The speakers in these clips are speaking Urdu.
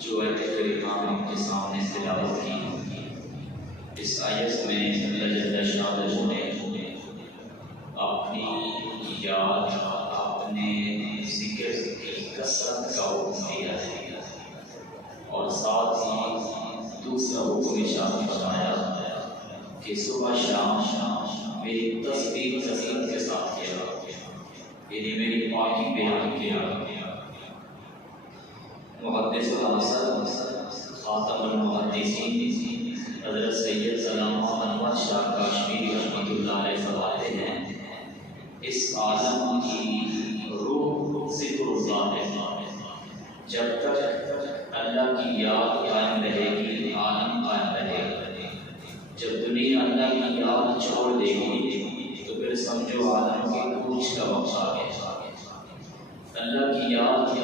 جو آیت کریمہ آپ کے سامنے تلاوت کی، اس آیت میں اللہ جل شانہ نے اپنی یاد، اپنے ذکر کی کثرت کا حکم دیا ہے، اور ساتھ ہی دوسرا حکم ارشاد فرمایا کہ صبح شام میری تسبیح کثرت کے ساتھ کیا، یعنی میری پاکی بیان کیا۔ محدث خاتم المحدثین حضرت سید علامہ انور شاہ کاشمیری رحمۃ اللہ علیہ فرماتے ہیں، اس عالم کی روح ذکر اللہ ہے، جب تک اللہ کی یاد قائم رہے گی عالم قائم رہے گا۔ جب دنیا اللہ کی یاد چھوڑ دے گی تو پھر سمجھو عالم کے کوچ کا وقت آ گیا۔ اللہ کی یاد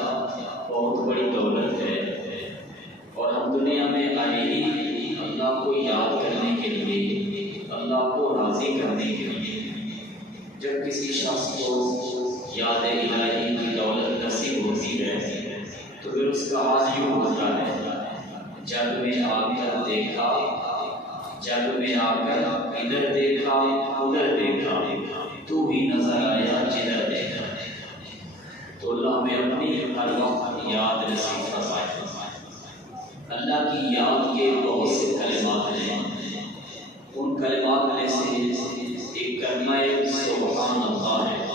بہت بڑی دولت ہے، اور ہم دنیا میں آئے ہی اللہ کو یاد کرنے کے لیے، اللہ کو راضی کرنے کے لیے۔ جب کسی شخص کو یاد الہی کی دولت نصیب ہوتی ہے تو پھر اس کا حال یوں ہوتا ہے، جب میں آ کر دیکھا، جب میں آ کر ادھر دیکھا ادھر دیکھا، تو ہی نظر آیا جدھر دیکھا۔ تو اللہ میں اپنی ہر وقت یاد نصیب فرمائے۔ اللہ کی یاد کے بہت سے کلمات ہیں، ان کلمات میں سے ایک کلمہ سبحان اللہ ہے۔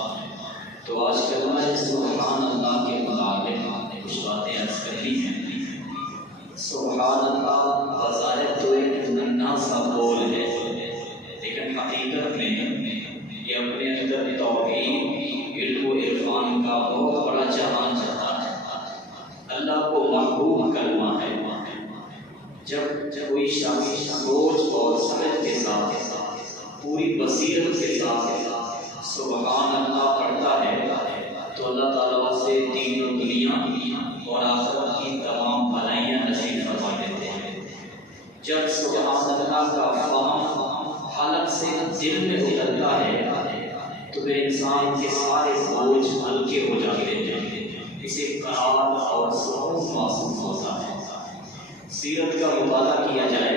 تو آج کلمہ سبحان اللہ کے متعلق کچھ باتیں عرض کرنی ہیں۔ سبحان اللہ بظاہر تو ایک ننھا سا بول ہے، لیکن حقیقت میں یہ اپنے اندر توحید، علم و عرفان کا بہت بڑا جہان چاہتا ہے۔ اللہ کو محبوب کلمہ ہے۔ جب کوئی شخص سوچ اور سمجھ کے ساتھ، پوری بصیرت کے ساتھ سبحان اللہ پڑھتا ہے تو اللہ تعالیٰ سے دین و دنیا اور آخرت کی تمام بھلائیاں نصیب فرما دیتے ہیں۔ جب سبحان اللہ کا فہم حلق سے دل میں اترتا ہے تو پھر انسان کے سارے بوجھ ہلکے ہو جاتے ہیں، اسے قرار اور سکون محسوس ہوتا ہے۔ سیرت کا مطالعہ کیا جائے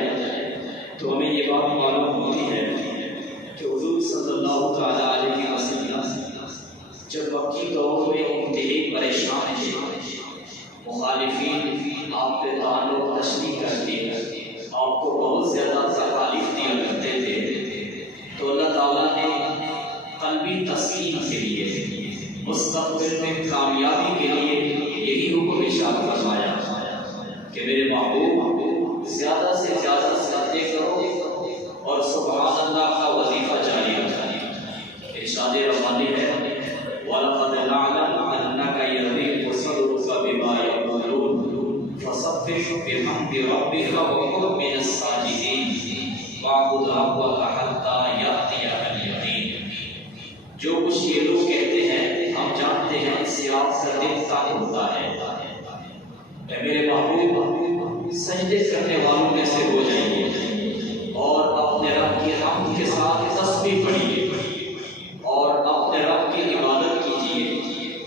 تو ہمیں یہ بات معلوم ہوتی ہے کہ حضور صلی اللہ تعالیٰ علیہ وسلم جب مکی دور میں انتہائی پریشان تھے، مخالفین آپ پہ طعن و تشنیع کرتے، آپ کو بہت زیادہ تکالیف دیا کرتے تھے، تو اللہ تعالیٰ نے قلبی تسکین کے لیے، مستقبل میں کامیابی کے لیے یہی حکم ارشاد فرمایا کہ میرے محبوب زیادہ سے زیادہ سجدے کرو اور سبحان اللہ کا وظیفہ جاری رکھو۔ ارشاد ربانی ہے وَلَقَدْ نَعْلَمُ أَنَّكَ يَضِيقُ صَدْرُكَ بِمَا يَقُولُونَ فَسَبِّحْ بِحَمْدِ رَبِّكَ وَكُن مِّنَ السَّاجِدِينَ وَاعْبُدْ رَبَّكَ حَتَّىٰ يَأْتِيَكَ الْيَقِينُ۔ جو کچھ یہ لوگ کہتے ہیں ہم جانتے ہیں اس سے آپ کا دل تنگ ہوتا ہے۔ اے میرے محبوب سجدے کرنے والوں میں سے ہو جائیے اور اپنے رب کی حمد کے ساتھ تسبیح پڑھیے اور اپنے رب کی عبادت کیجیے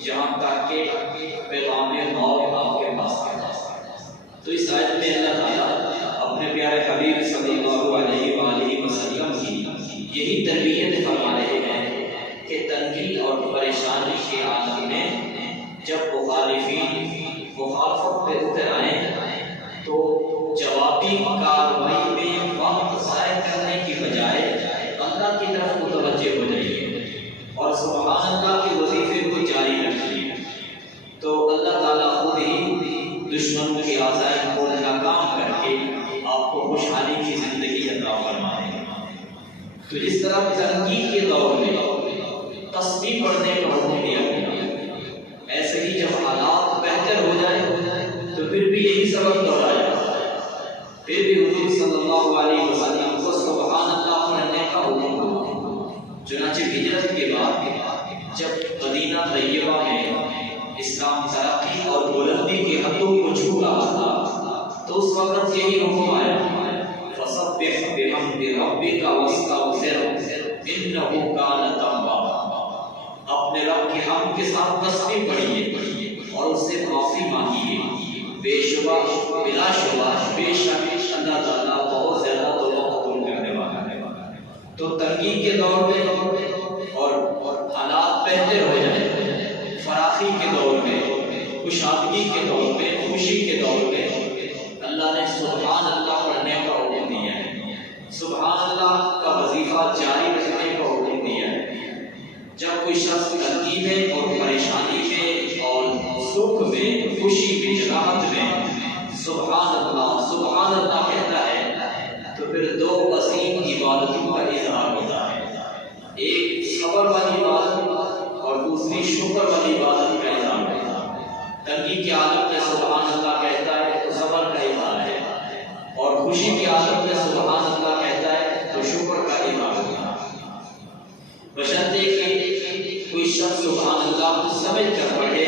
جہاں تک کہ پیغام موت آپ کے پاس آئے۔ تو اس آیت میں اللہ تعالیٰ اپنے پیارے حبیب صلی اللہ علیہ وآلہ وسلم کی یہی تربیت فرما رہے ہیں کہ تنگی اور پریشانی کے عالم میں جب مخالفین مخالفت پہ اتر آئیں تو جوابی کارروائی میں وقت ضائع کرنے کی بجائے اللہ کی طرف متوجہ ہو جائیے اور سبحان اللہ کے وظیفے کو جاری رکھیے، تو اللہ تعالیٰ خود ہی دشمنوں کے عزائم کو ناکام کر کے آپ کو خوشحالی کی زندگی عطا فرمائے گا۔ تو جس طرح تنگی کے دور میں تسبیح پڑھنے کا حکم دیا گیا، ایسے ہی جب حالات بہتر ہو جائے تو پھر بھی یہی سبق دہرایا، پھر بھی حضور صلی اللہ علیہ وسلم کو سبحان اللہ پڑھنے کا حکم ہوا۔ چنانچہ ہجرت کے بعد جب مدینہ طیبہ میں اسلام ترقی اور بلندی کے حدوں کو چھو رہا تھا تو اس وقت یہی حکم آیا فَسَبِّحْ بِحَمْدِ رَبِّكَ وَاسْتَغْفِرْهُ إِنَّهُ كَانَ تَوَّابًا۔ اپنے رب کی حمد کے ساتھ تسبیح پڑھیے اور اس سے معافی مانگیے، بے شبہ بلا شبہ بے شک اللہ تعالیٰ بہت زیادہ توبہ قبول کرنے والا ہے۔ تو تنگی کے دور میں اور حالات بہتر ہو جائیں، فراخی کے دور میں، کشادگی کے دور میں، خوشی کے دور میں اللہ نے سبحان اللہ پڑھنے کا حکم دیا ہے، سبحان اللہ کا وظیفہ جاری رکھنے کا حکم دیا ہے۔ جب کوئی شخص تنگی میں اور پریشانی میں اور سکھ میں، خوشی میں، راحت میں سبحان اللہ کہتا ہے تو پھر دو عظیم عبادتوں کا اظہار ہوتا ہے، ایک صبر والی عبادت اور دوسری شکر والی عبادت کا اظہار ہوتا ہے۔ تنگی کے عالم میں سبحان اللہ کہتا ہے تو صبر کا اظہار ہے، اور خوشی کے عالم میں سبحان اللہ کہتا ہے تو شکر کا اظہار ہوتا ہے۔ بشرطے کہ کوئی شخص سبحان اللہ کو سمجھ کر پڑھے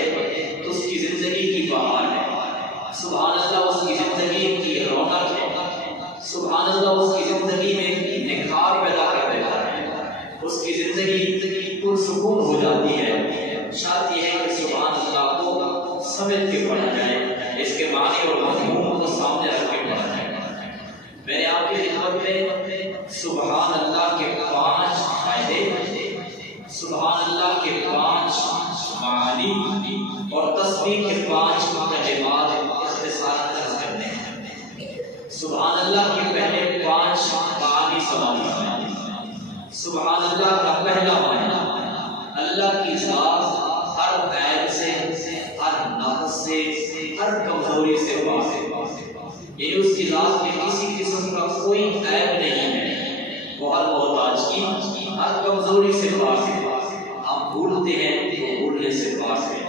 تو اس کی زندگی کی بہار ہے، سبحان اللہ اس کی زندگی کی رونق ہے، سبحان اللہ اس کی زندگی میں نکھار پیدا کر دیتا ہے، اس کی زندگی پرسکون ہو جاتی ہے۔ شرط یہ ہے کہ سبحان اللہ کو سمجھ کے پڑھا جائے، اس کے معنی اور مضمون کو سامنے رکھ کے پڑھا جائے۔ میں نے آپ کی خدمت میں سبحان اللہ کے 5 فائدے، سبحان اللہ کے 5 معانی اور تسبیح کے 5 کلمات اختصار درج کرنے ہیں۔ سبحان اللہ کے پہلے 5 معانی سماعت ہیں۔ سبحان اللہ کا پہلا معنی اللہ کی ذات ہر عیب سے، ہر نقص سے، ہر کمزوری سے پاک ہے، یہ اس کی ذات میں کسی قسم کا کوئی عیب نہیں ہے، وہ ہر محتاج کی ہر کمزوری سے پاک ہے۔ ہم بھولتے ہیں تو بھولنے سے پاک ہے،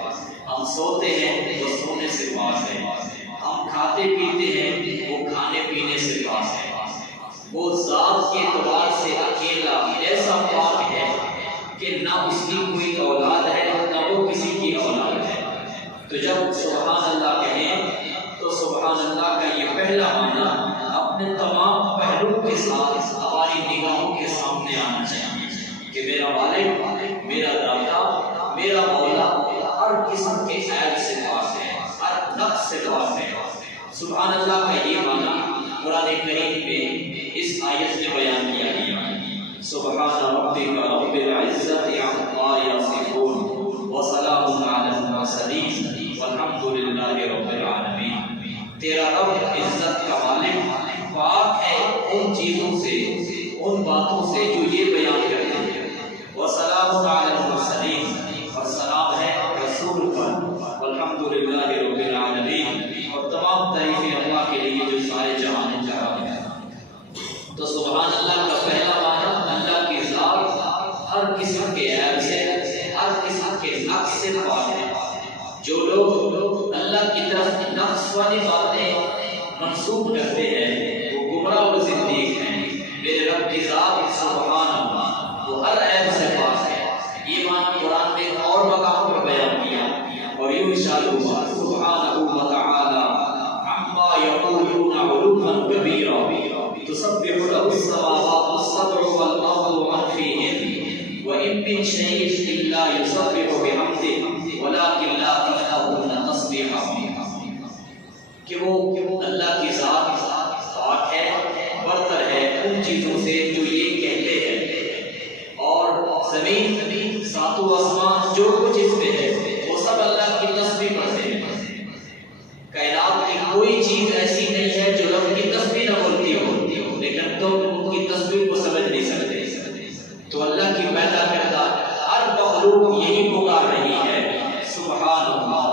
ہم سوتے ہیں تو سونے سے پاک ہے، ہم کھاتے پیتے ہیں وہ کھانے پینے سے پاک ہے۔ وہ ذات کے اعتبار سے اکیلا ایسا پاک ہے کہ نہ اس کی کوئی اولاد ہے نہ وہ کسی کی اولاد ہے۔ تو جب سبحان اللہ کہیں تو سبحان اللہ کا یہ پہلا معنی اپنے تمام پہلوؤں کے ساتھ ہماری نگاہوں کے سامنے آنا چاہیے کہ میرا والد، میرا داتا، میرا مولا ہر قسم کے عیب سے پاک ہے، ہر نقص سے پاک ہے۔ سبحان اللہ کا یہ معنی قرآن کریم میں اس آیت میں بیان کیا گیا ہے۔ سبحان ربک رب العزت عما یصفون وسلام علی المرسلین والحمد للہ رب العالمین۔ تیرا رب عزت کا مالک پاک ہے ان چیزوں سے، ان باتوں سے جو یہ بیان کرتے ہیں۔ وسلام علی المرسلین، اور سلام ہے رسول پر، والحمد للہ رب العالمین، اور تمام تعریفیں تو سبحان اللہ کا پہلا معنی اللہ کی ذات ہر قسم کے عیب سے، ہر قسم کے نقص سے پاک ہے۔ جو لوگ اللہ کی طرف نقص والی باتیں منسوب کرتے ہیں وہ گمراہ و زندیق ہیں۔ میرے رب کی ذات سبحان اللہ وہ ہر عیب سے پاک ہے۔ یہ معنی قرآن میں اور مقام پر بیان کیا اور یوں ارشاد ہوا سبحانہ وتعالی عما یقولون علوا کبیرا تسبح له السماوات السبع والارض ومن فيهن وان من شيء الا يسبح بحمده ولكن لا تفقهون تسبيحهم، کہ وہ اللہ کی ذات پاک ہے، برتر ہے ان چیزوں سے جو یہ کہتے ہیں، اور زمین ساتوں آسمان جو کچھ اس میں ہے وہ سب اللہ کی تسبیح کرتے ہیں۔ کائنات کی کوئی چیز ایسی نہیں ہے جو رب کی تسبیح نہ بولتی ہو، لیکن تم ان کی تسبیح کو سمجھ نہیں سکتے۔ تو اللہ کی پیدا کردہ ہر مخلوق یہی پکار رہی ہے سبحان اللہ،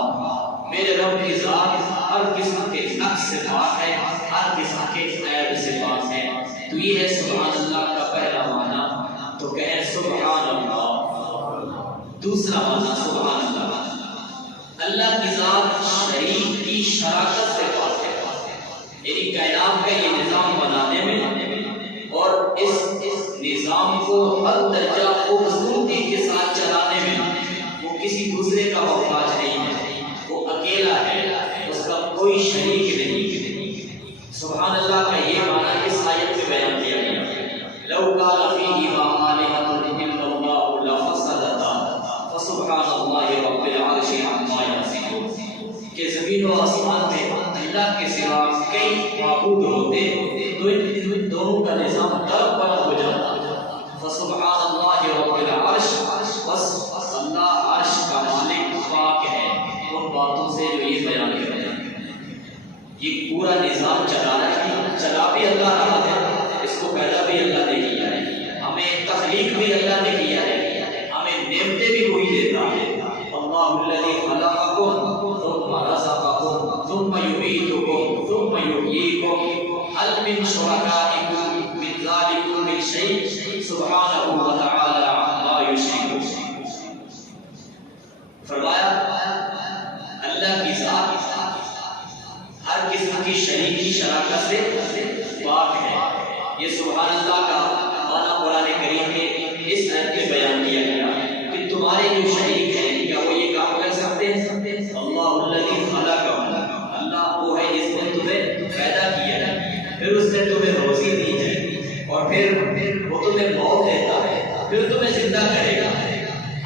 میرے رب کی ذات ہر قسم کے نقص سے پاک ہے، ہر قسم کے عیب سے پاک ہے۔ تو یہ ہے سبحان اللہ کا پہلا معنی، تو کہیں سبحان اللہ۔ دوسرا معنی سبحان اللہ، اللہ کی ذات شریک کی شراکت سے پاک ہے، یعنی کائنات کا یہ نظام بنانے میں اور اس نظام کو ہر درجہ خوبصورتی کے ساتھ چلانے میں وہ کسی دوسرے کا محتاج نہیں ہے، وہ اکیلا ہے، اس کا کوئی شریک نہیں۔ سبحان اللہ کا یہ معنی اس آیت میں بیان کیا گیا، لو کان فیہما آلہۃ الا اللہ لفسدتا فسبحان اللہ رب العرش عما یصفون، کہ زمین و آسمان میں اللہ کے سوا کئی معبود ہوتے تو ان دونوں کا نظام درب پر ہو جاتا۔ فسبحان اللہ رب العرش، بس اللہ عرش کا مالک پاک ہے ان باتوں سے جو یہ بیان کر رہے ہیں۔ یہ پورا نظام چلا بھی اللہ رہا ہے، اس کو پیدا بھی اللہ نے کیا ہے، ہمیں تخلیق بھی اللہ نے کیا ہے، ہمیں نعمتیں بھی وہی دیتا ہے۔ اللہ الذی خلقکم ثم رزقکم ثم یمیتکم ثم یحییکم هل من شرکائکم من ذلک من شیء سبحانہ وتعالی عما یشرکون۔ فرمایا اللہ کی ذات ہر قسم کی شریکی شراکت سے پاک ہے۔ یہ سبحان اللہ کا معنی قرآن کریم میں اس آیت میں بیان کیا گیا کہ تمہارے جو شریک ہیں کیا وہ یہ کام کر سکتے ہیں؟ اللہ الذی خلقکم، اللہ وہ ہے جس نے تمہیں پیدا کیا ہے، پھر اس نے تمہیں روزی دی ہے، اور پھر وہ تمہیں موت دیتا ہے، پھر تمہیں زندہ کرے گا۔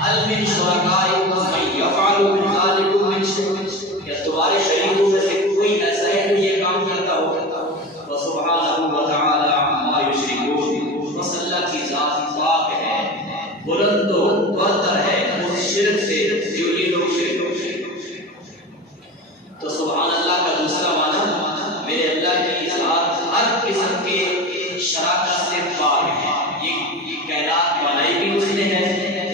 هل من شرکائکم من یفعل من ذلک من شیء، کیا تمہارے شریکوں میں سے کوئی ایسا ہے جو یہ کام کرتا ہو؟ وسبحانہ وتعالی عما یشرکون، بس اللہ کی ذات پاک ہے، بلند و برتر ہے اس شرک سے جو یہ لوگ شرک کرتے ہیں۔ تو سبحان اللہ کا دوسرا معنی میرے اللہ کی ذات ہر قسم کے شراکت سے پاک ہے۔ یہ کائنات بنائی بھی اس نے ہے،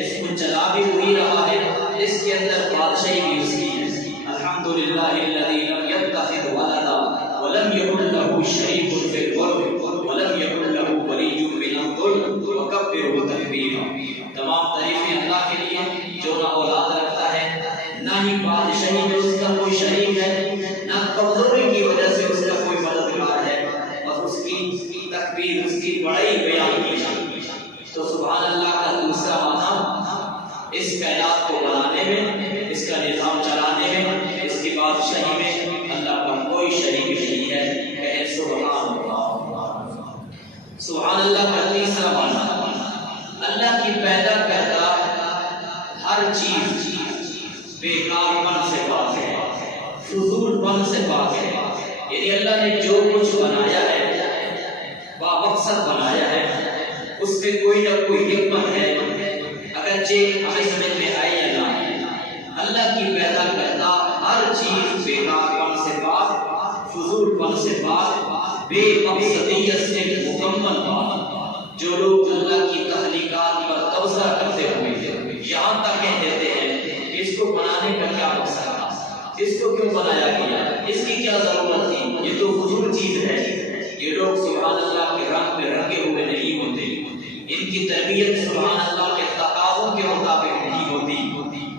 اس کو چلا بھی وہی رہا ہے، اس کے اندر بادشاہی بھی اس کی ہے۔ الحمدللہ الذی لم یتخذ ولدا ولم یکن له شریک فی الملک ولم یکن له ولی من الذل وکبرہ تکبیرا۔ تمام تعریفیں اللہ کے لیے جو نہ اولاد رکھتا ہے، نہ ہی بادشاہی میں اس کا کوئی شریک ہے، نہ کمزوری کی وجہ سے اس کا کوئی مددگار ہے، اور اس کی تکبیر، اس کی بڑائی بیان کی جاتی ہے۔ تو سبحان اللہ کا دوسرا معنی اس کائنات کو بنانے میں، اس کا نظام چلانے میں، اس کی بادشاہی میں اللہ کا کوئی شریک نہیں ہے، کہے سبحان اللہ۔ سبحان اللہ کا تیسرا معنی اللہ کی پیدا کردہ ہر چیز بیکار پن سے پاک ہے، فضول پن سے پاک ہے، یعنی اللہ نے جو کچھ بنایا ہے با مقصد بنایا ہے، اس میں کوئی نہ کوئی حکمت ہے، اگرچہ ہمیں سمجھ میں آئے یا نہ آئے۔ اللہ کی پیدا کردہ ہر چیز بیکار پن سے پاک، فضول پن سے پاک، بے مقصدیت سے مکمل پاک۔ جو لوگ اللہ کی تخلیقات پر تبصرہ کرتے ہوئے یہاں تک کہہ دیتے ہیں کہ اس کو بنانے کا کیا مقصد تھا، اس کو کیوں بنایا گیا، اس کی کیا ضرورت تھی، یہ تو فضول چیز ہے، یہ یہ لوگ سبحان اللہ کے رنگ میں رنگے ہوئے نہیں ہوتے، ان کی تربیت سبحان اللہ کے تقاضوں کے مطابق نہیں ہوتی،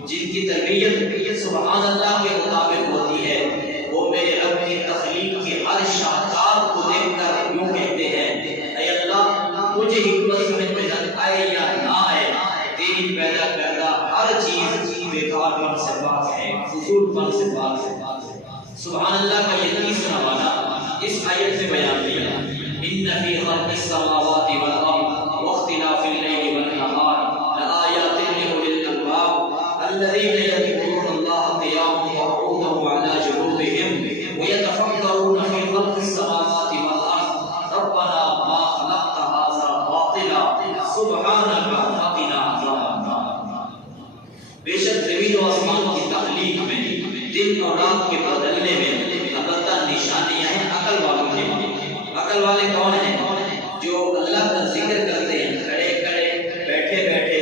جن کی تربیت سبحان اللہ کے مطابق ہوتی ہے وہ میرے رب کی تخلیق کے ہر شاہکار کو دیکھ کر یوں کہتے ہیں اے اللہ مجھے حکمت سمجھ میں آئے یا نہ آئے، تیری پیدا کردہ ہر چیز بیکار پن سے پاک ہے، فضول پن سے پاک ہے۔ سبحان اللہ کا یہ تیسرا معنی اس آیت میں بیان کیا، ان فی خلق السماوات والارض واختلاف اللیل والنہار لآیات لأولی الالباب الذین یذکرون اللہ قیاما وقعودا وعلی جنوبہم ویتفکرون فی خلق السماوات والارض ربنا ما خلقت ھذا باطلا سبحانک فقنا عذاب النار۔ بے شک زمین و آسمان کی تخلیق میں دن اور رات کے بدلنے میں البتہ نشانیاں ہیں عقل والوں کے لیے۔ عقل والے کون ہیں؟ جو اللہ کا ذکر کرتے ہیں کھڑے کھڑے، بیٹھے بیٹھے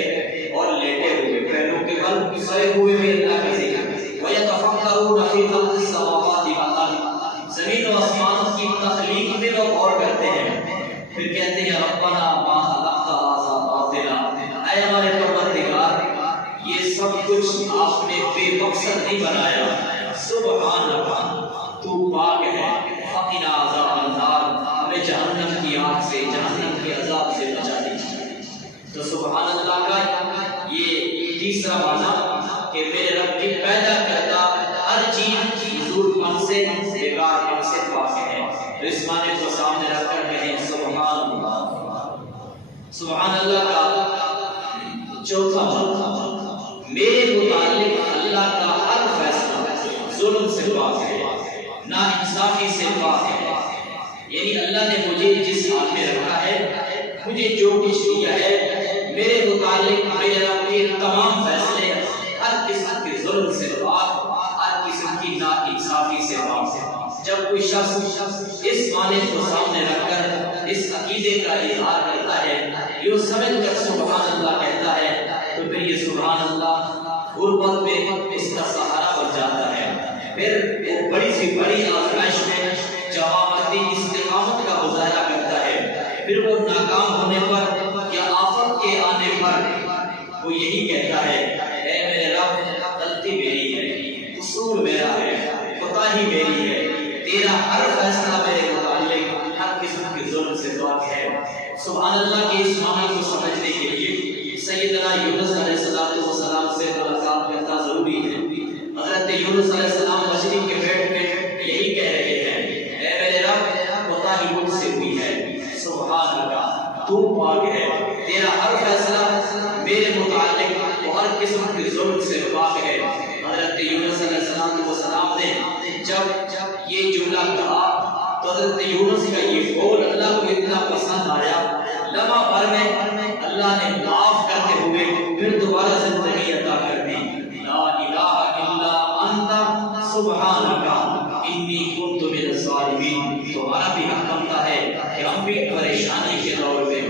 اور لیٹے ہوئے، پہلوں کے بل سوئے ہوئے بھی اللہ کا ذکر۔ وَيَتَفَكَّرُونَ فِي خَلْقِ السَّمَاوَاتِ وَالْأَرْضِ، زمین و آسمان کی تخلیق میں وہ غور کرتے ہیں، پھر کہتے ہیں ربنا ما خلقت ھذا باطلا، اے ہمارے پروردگار یہ سب کچھ آپ نے بے مقصد نہیں بنایا، سبحان اللہ تو پاک ہے، فقنا عذاب النار، ہمیں جہنم کی آگ سے، جہنم کے عذاب سے بچا دیجیے۔ تو سبحان اللہ کا یہ تیسرا معنی کہ میرے رب کی پیدا کردہ ہر چیز فضول پن سے، بیکار پن سے پاک ہے۔ تو اس معنی کو سامنے رکھ کر کہیں سبحان اللہ۔ سبحان اللہ کا چوتھا معنی میرے متعلق اللہ کا ہر فیصلہ ظلم سے پاک ہے، نا انصافی سے پاک ہے۔ یعنی اللہ نے مجھے جس حال میں رکھا ہے، مجھے جو کچھ دیا ہے، میرے متعلق میرے رب کے تمام فیصلے ہر قسم کے ظلم سے پاک، ہر قسم کی نا انصافی سے پاک ہے۔ جب کوئی شخص اس معنی کو سامنے رکھ کر اس عقیدے کا اظہار کرتا ہے، یہ سمجھ کر سبحان اللہ کہتا ہے، تو پھر یہ سبحان اللہ غربت میں اس کا سہارا بن جاتا ہے۔ پھر وہ بڑی سی بڑی آزمائش میں جوامردی استقامت کا مظاہرہ کرتا ہے، پھر وہ ناکام ہونے پر یا آفت کے آنے پر وہ یہی کہتا ہے اے میرے رب غلطی میری ہے، قصور میرا ہے، کوتاہی میری ہے، تیرا ہر فیصلہ میرے متعلق ہر قسم کے ظلم سے پاک ہے۔ سبحان اللہ کے اس معنی کو سمجھنے کے لیے سیدنا یونس علیہ السلام سے ملاقات کرنا ضروری ہے۔ حضرت یونس علیہ السلام مچھلی کے پیٹ میں یہی کہہ رہے ہیں اے میرے رب کوتاہی مجھ سے ہوئی ہے، سبحان اللہ تو پاک ہے، تیرا ہر فیصلہ میرے متعلق وہ ہر قسم کے ظلم سے پاک ہے۔ حضرت یونس علیہ السلام نے جب یہ جملہ کہا تو حضرت یونس کا یہ قول اللہ کو اتنا پسند آیا، لمحہ بھر میں اللہ نے معاف کرتے ہوئے پھر دوبارہ زندگی عطا کر دی۔ لا الہ الا انت سبحانک انی کنت من الظالمین۔ تو ہمارا بھی حق بنتا ہے کہ ہم بھی پریشانی کے دور میں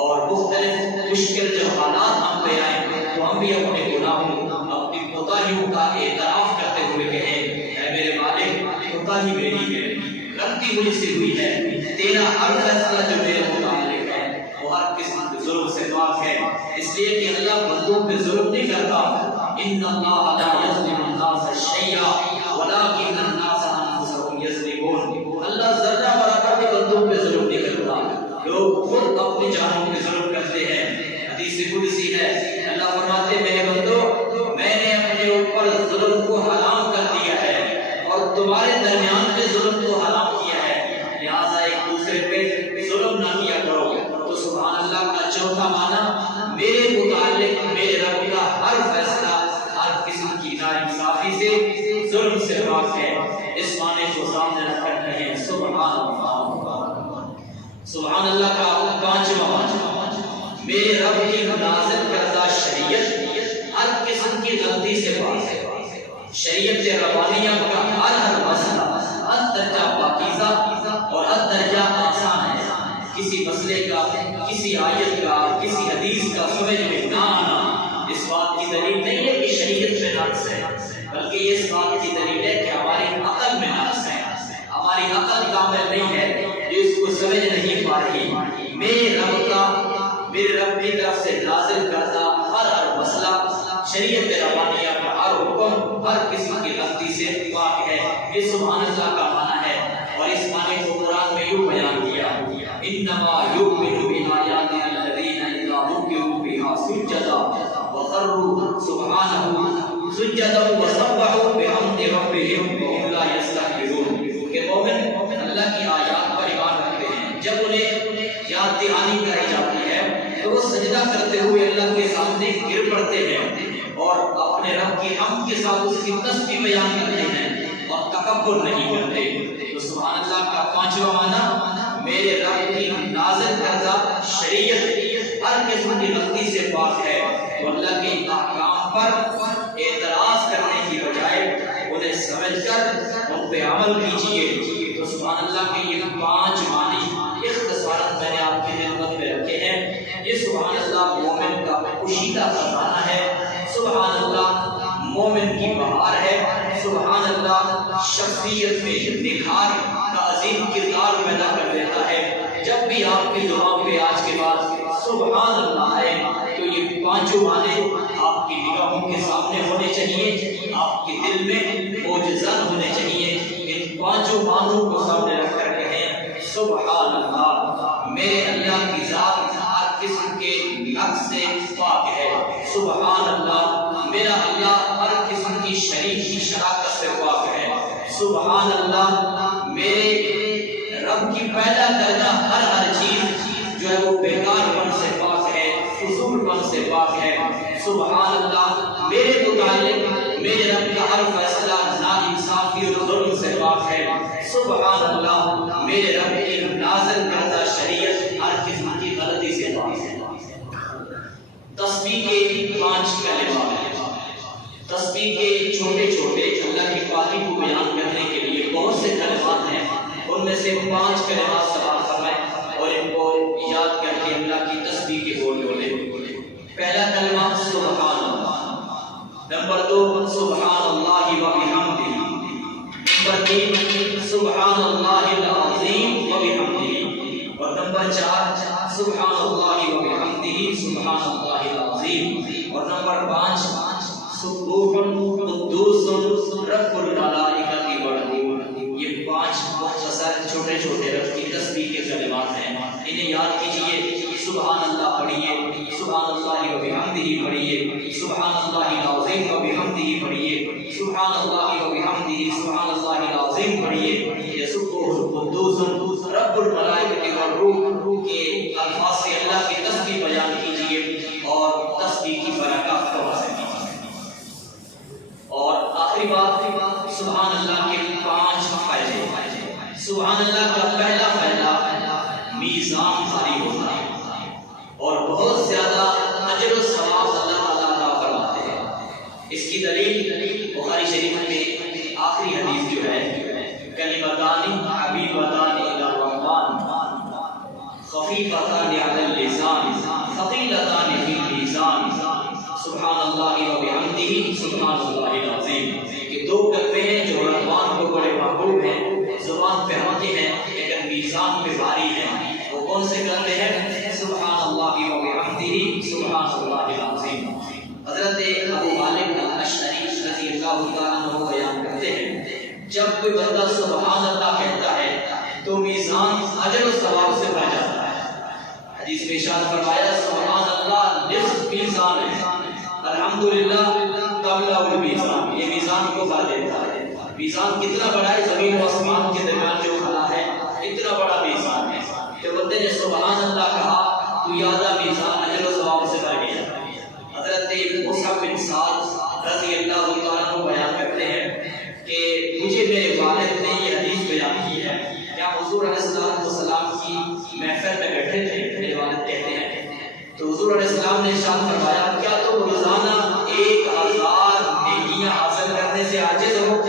اور مختلف مشکل جب حالات ہم پہ آئیں تو ہم بھی اپنے گناہوں، اپنی کوتاہیوں کا اعتراف کرتے ہوئے کہیں اے میرے مالک کوتاہی میری ہے، غلطی مجھ سے ہوئی ہے، تیرا ہر فیصلہ جو میرے متعلق ہے وہ ہر قسم کے ظلم سے پاک ہے۔ اس لیے کہ اللہ بندوں پہ ظلم نہیں کرتا، ان اللہ لا یظلم الناس شیئا ولکن الناس انفسهم یظلمون۔ اللہ ذرہ برابر بھی بندوں پہ ظلم نہیں کرتا، لوگ خود اپنی جانوں پہ ظلم کرتے ہیں۔ حدیث قدسی ہے، اللہ فرماتے میرے بندو میں نے اپنے اوپر ظلم کو حرام کر دیا ہے اور تمہارے درمیان میں ظلم کو حرام کیا ہے، لہٰذا ایک دوسرے پہ ظلم نہ کیا کرو۔ تو سبحان اللہ کا چوتھا معنی میرے متعلق میرے رب کا ہر فیصلہ ہر قسم کی ناانصافی سے، ظلم سے پاک ہے۔ اس معنی کو سامنے رکھ کر کہیں سبحان اللہ۔ سبحان اللہ کا پانچواں معنی میرے رب کی نازل کردہ شریعت ہر قسم کی غلطی سے پاک ہے۔ شریعت ربانیہ کا ہر مسئلہ ہر درجہ پاکیزہ اور ہر درجہ آسان ہے۔ کسی مسئلے کا، کسی آیت کا، کسی حدیث کا سمجھ میں نہ آنا اس بات کی دلیل نہیں ہے کہ شریعت میں نقص ہے، بلکہ یہ اس بات کی دلیل ہے کہ ہماری عقل میں نقص ہے، ہماری عقل کامل نہیں ہے جو اس کو میرے رب کی طرف سے نازل کرتا ہر مسئلہ شریعت ربانیہ کا ہر حکم ہر کسی کی غلطی سے پاک ہے. یہ سبحان اللہ کا معنی ہے. اور اس معنی کو قرآن میں یوں بیان کیا انما یؤمن بآیاتنا الذین اذا ذکروا بها سجدا وخروا سبحانه سجدا وسبحوا بحمد ربهم وهم لا یستکبرون. کہ مومن اللہ کی آیات پر ایمان رکھتے ہیں، جب انہیں یاد دہانی کرائی جاتی ہے تو وہ سجدہ کرتے ہوئے اللہ کے سامنے گر پڑتے ہیں اور اپنے رب کی حمد کے ساتھ اس کی تسبیح بیان کرتے ہیں اور تکبر نہیں کرتے. تو سبحان اللہ کا پانچواں معنی میرے رب کی نازل کردہ شریعت ہر قسم کی غلطی سے پاک ہے. تو اللہ کے احکام پر اعتراض کرنے کی بجائے انہیں سمجھ کر ان پہ عمل کیجیے. تو سبحان اللہ کے یہ 5 معنی اختصاراً میں نے آپ کی خدمت میں رکھے ہیں. یہ سبحان اللہ مومن کا پوشیدہ خزانہ ہے. سبحان اللہ مومن کی بہار ہے. سبحان اللہ شخصیت میں نکھار کا عظیم کردار پیدا کر دیتا ہے. جب بھی آپ کی زبان پہ آج کے بعد سبحان اللہ آئے تو یہ 5 معنی آپ کی نگاہوں کے سامنے ہونے چاہیے، آپ کے دل میں موجزن ہونے چاہیے. ان 5 معنوں کو سامنے رکھ کر کہیں سبحان اللہ میرے اللہ کی ذات ہر قسم کے نقص سے پاک ہے. سبحان اللہ میرا اللہ ہر قسم کی شریک کی شراکت سے پاک ہے. سبحان اللہ میرے رب کی پیدا کردہ ہر چیز جو ہے وہ بیکار پن سے پاک ہے، فضول پن سے پاک ہے. سبحان اللہ میرے متعلق میرے رب کا ہر فیصلہ ناانصافی اور ظلم سے پاک ہے. سبحان اللہ میرے رب کی نازل کردہ شریعت ہر قسم کی غلطی سے پاک ہے. تسبیح کے 5 کلمات ہیں. تسبیح کے چھوٹے چھوٹے اللہ کی پاکی کو بیان کرنے کے لیے بہت سے کلمات ہیں. ان میں سے 5 کلمات سماعت فرمائیں اور ان کو یاد کر کے اللہ کی تسبیح کے بول بولے. پہلا کلمہ سبحان اللہ. نمبر 2 سبحان اللہ و بحمدہ. نمبر 3 سبحان اللہ العظیم و بحمدہ. اور نمبر 4 سبحان اللہ و بحمدہ سبحان اللہ العظیم. اور نمبر 5 سبوح قدوس رب الملائکۃ والروح. یہ 5 مختصر چھوٹے چھوٹے رب کی تسبیح کے کلمات ہیں. انہیں یاد کیجئے. سبحان اللہ پڑھیے، سبحان اللہ و بحمدہ پڑھیے، سبحان اللہ العظیم و بحمدہ پڑھیے، سبحان اللہ و بحمدہ سبحان اللہ العظیم پڑھیے. یہ سبوح قدوس رب الملائکۃ والروح کے الفاظ سے اللہ کی تسبیح بیان کیجئے اور تسبیح کی برکات کو حاصل کیجئے. اور آخری بات سبحان اللہ کے 5 فائدے. سبحان اللہ کا پہلا فائدہ میزان بھاری ہوتا ہے اور بہت زیادہ اجر و ثواب اللہ تعالیٰ عطا فرماتے ہیں. اس کی دلیل بخاری شریف میں آخری حدیث جو ہے کلمتان حبیبتان الی الرحمن خفیفتان علی اللسان ثقیلتان فی المیزان سبحان اللہ و بحمدہ سبحان اللہ العظیم. یہ 2 کلمے ہیں جو رحمان کو بڑے محبوب ہیں، زبان پہ ہلکے ہیں لیکن میزان پہ بھاری ہیں. وہ کون سے کلمے ہیں؟ سبحان اللہ و بحمدہ سبحان اللہ العظیم. حضرت ابو مالک الاشعری رضی اللہ تعالیٰ عنہ بیان کرتے ہیں جب کوئی بندہ سبحان اللہ کہتا ہے تو میزان اجر و ثواب سے بھر جاتا ہے. حدیث میں ارشاد فرمایا سبحان اللہ نصف میزان ہے، الحمدللہ قبل المیزان. یہ میزان کو بھر دیتا ہے. میزان کتنا بڑا ہے؟ زمین و آسمان کے درمیان جو خلا ہے اتنا بڑا میزان ہے. جب بندے نے سبحان اللہ کہا تو یادہ میزان اجر و ثواب سے بھر گیا. حضرت مصعب بن سعد رضی اللہ تعالیٰ عنہ بیان کرتے ہیں کہ مجھے میرے والد نے یہ حدیث بیان کی ہے. کیا حضور علیہ السلام کی محفل میں بیٹھے تھے، میرے والد کہتے ہیں، تو حضور علیہ السلام نے ارشاد فرمایا کیا تم روزانہ 1000 نیکیاں حاصل کرنے سے عاجز ہو؟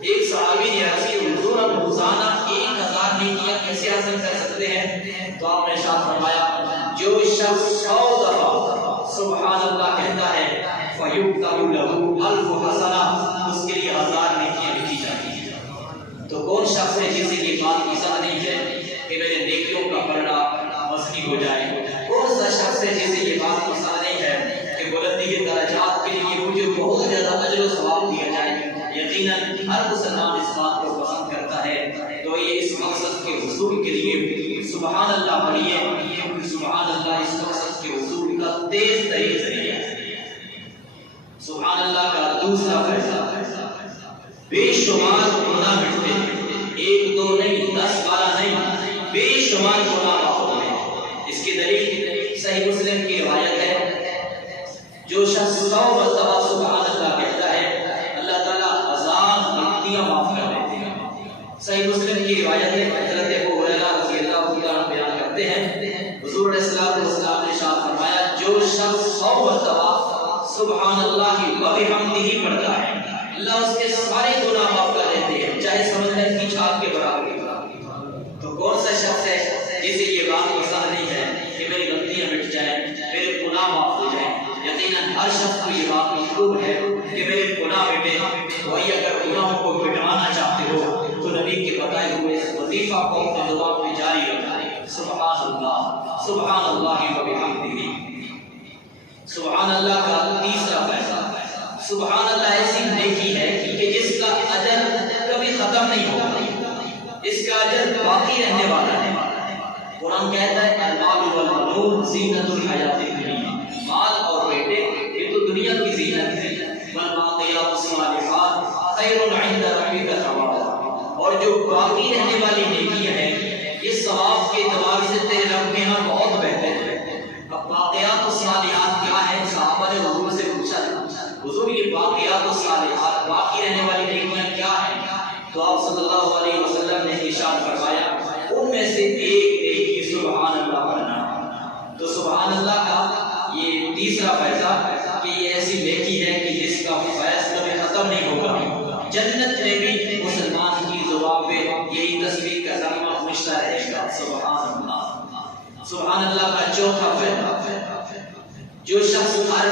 ایک صحابی نے عرض کی حضور ہم روزانہ 1000 نیکیاں کیسے حاصل کر سکتے ہیں؟ تو آپ نے ارشاد فرمایا جو شخص 100 دفعہ سبحان اللہ کہتا ہے فَيُكْتَبُ لَهُ 1000 حسنہ، اس کے لیے 1000 نیکیاں لکھی جاتی ہیں. تو کون شخص ہے جسے یہ بات ایسا نہیں ہے کہ میں نے نیکیوں کا پڑھنا نصیب ہو جائے۔ کون سا شخص ہے جسے یہ بات پسند نہیں ہے کہ بلندی کے درجات کے لیے مجھے بہت زیادہ اجر و ثواب دیا جائے؟ یقیناً ہر مسلمان اس بات کو پسند کرتا ہے۔ تو یہ اس مقصد کے حصول کے لیے سبحان اللہ پڑھیے، کیونکہ سبحان اللہ اس مقصد کے حصول کا تیز ترین ذریعہ ہے۔ سبحان اللہ کا دوسرا فائدہ، بے شمار گناہ مٹتے ہیں، 1 2 نہیں، 10 12 نہیں، بے شمار گناہ معاف ہوتے ہیں۔ اس کی دلیل صحیح مسلم کی روایت ہے، جو شخص 100 مرتبہ سبحان اللہ کہتا ہے اللہ تعالیٰ ہزار غلطیاں معاف کر دیتے ہیں۔ صحیح مسلم کی روایت ہے، حضرت ابو ہریرہ رضی اللہ عنہ بیان کرتے ہیں، حضور علیہ السلام نے ارشاد فرمایا، جو شخص 100 مرتبہ سبحان اللہ وبحمدہ پڑھتا ہے اللہ اس کے سارے گناہ معاف کر دیتے ہیں، چاہے سمندر کی چھاپ کے برابر ہی۔ تو کون سا شخص ہے جسے یہ بات پسند نہیں ہے کہ میری غلطیاں مٹ جائیں، میرے گناہ معاف ہو جائیں؟ یقیناً ہر شخص کو یہ بات مطلوب ہے کہ میرے گناہ مٹے۔ وہی اگر گناہوں کو مٹوانا چاہتے ہو تو نبی کے بتائے ہوئے اس وظیفہ کو اپنے زبان پہ جاری رکھیں، سبحان اللہ وبحمدہ۔ سبحان اللہ کا تیسرا فائدہ، سبحان اللہ ایسی نیکی ہے کہ جس کا اجر کبھی ختم نہیں ہوگا، اس کا اجر باقی رہنے والا ہے۔ قرآن کہتا ہے المال والبنون زینت الحیات الدنیا، مال اور بیٹے یہ تو دنیا کی زینت ہے، والباقیات الصالحات خیر عند ربک ثوابا، اور جو باقی رہنے والی نیکیاں ہیں یہ ثواب کے اعتبار سے تیرے رب کے ہاں بہت بہتر ہے۔ اب باقیات الصالحات کیا ہے؟ صحابہ نے حضور سے پوچھا، حضور یہ باقیات الصالحات باقی رہنے والی نیکیاں کیا ہیں؟ تو آپ صلی اللہ علیہ وسلم نے ارشاد فرمایا ان میں سے ایک نیکی سبحان اللہ پڑھنا۔ تو سبحان اللہ کا یہ تیسرا فائدہ کہ یہ ایسی نیکی ہے کہ جس کا فیض کبھی ختم نہیں ہوگا، جنت میں بھی مسلمان کی زبان پہ یہی تصویر کا کلمہ پہنچتا رہے گا، سبحان اللہ۔ سبحان اللہ کا چوتھا فائدہ، جو شخص ہر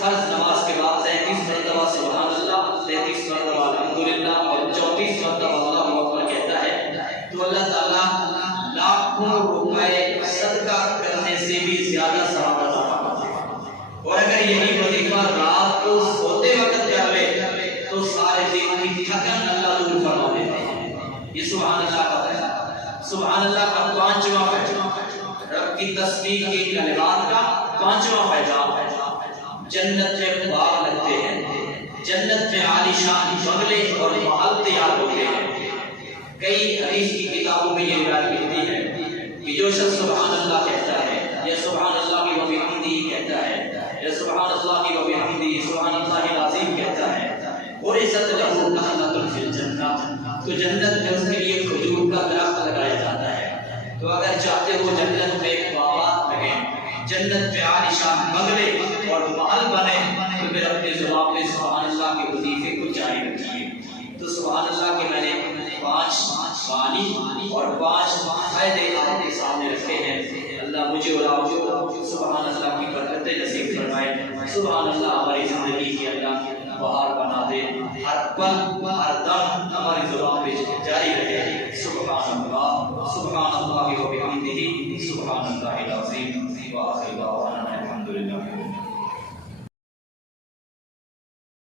فرض نماز کے بعد 33 مرتبہ سبحان اللہ، 33 مرتبہ الحمدللہ اور 34 مرتبہ اللہ اکبر کہتا ہے تو اللہ تعالیٰ لاکھوں روپے صدقہ کرنے سے بھی زیادہ ثواب عطا فرماتا ہے۔ اور اگر یہی وظیفہ رات کو سوتے وقت کر لے تو سارے دن کی تھکن اللہ دور فرما دیتے ہیں۔ یہ سبحان اللہ کا فائدہ۔ سبحان اللہ کا پانچواں فائدہ، رب کی تسبیح کے کلمات کا پانچواں فائدہ، جنت میں باغ لگتے ہیں، جنت میں عالیشان بنگلے اور محل تیار ہوتے ہیں۔ کئی حدیث کی کتابوں میں یہ روایت ملتی ہے کہ جو شخص سبحان اللہ کہتا ہے یا سبحان اللہ وبحمدہ کہتا ہے یا سبحان اللہ وبحمدہ سبحان اللہ العظیم کہتا ہے، غرست لہ نخلۃ فی الجنہ، تو جنت میں اس کے لیے کھجور کا درخت لگایا جاتا ہے۔ تو اگر چاہتے ہو جنت میں باغات لگیں، جنت میں عالیشان بنگلے اور محل بنے تو پھر اپنے زبان پہ سبحان اللہ کے وظیفے کو جاری رکھیے۔ تو سبحان اللہ کے میں نے 5 معنی اور 5 فائدے آپ کے سامنے رکھے ہیں۔ اللہ مجھے اور آپ کو سبحان اللہ کی برکتیں نصیب فرمائے۔ سبحان اللہ ہماری زندگی کی اللہ بہار بنا دے، ہر پل ہر دم ہماری زبان پہ جاری رہے، سبحان اللہ وبحمدہ سبحان اللہ العظیم وآخر دعوانا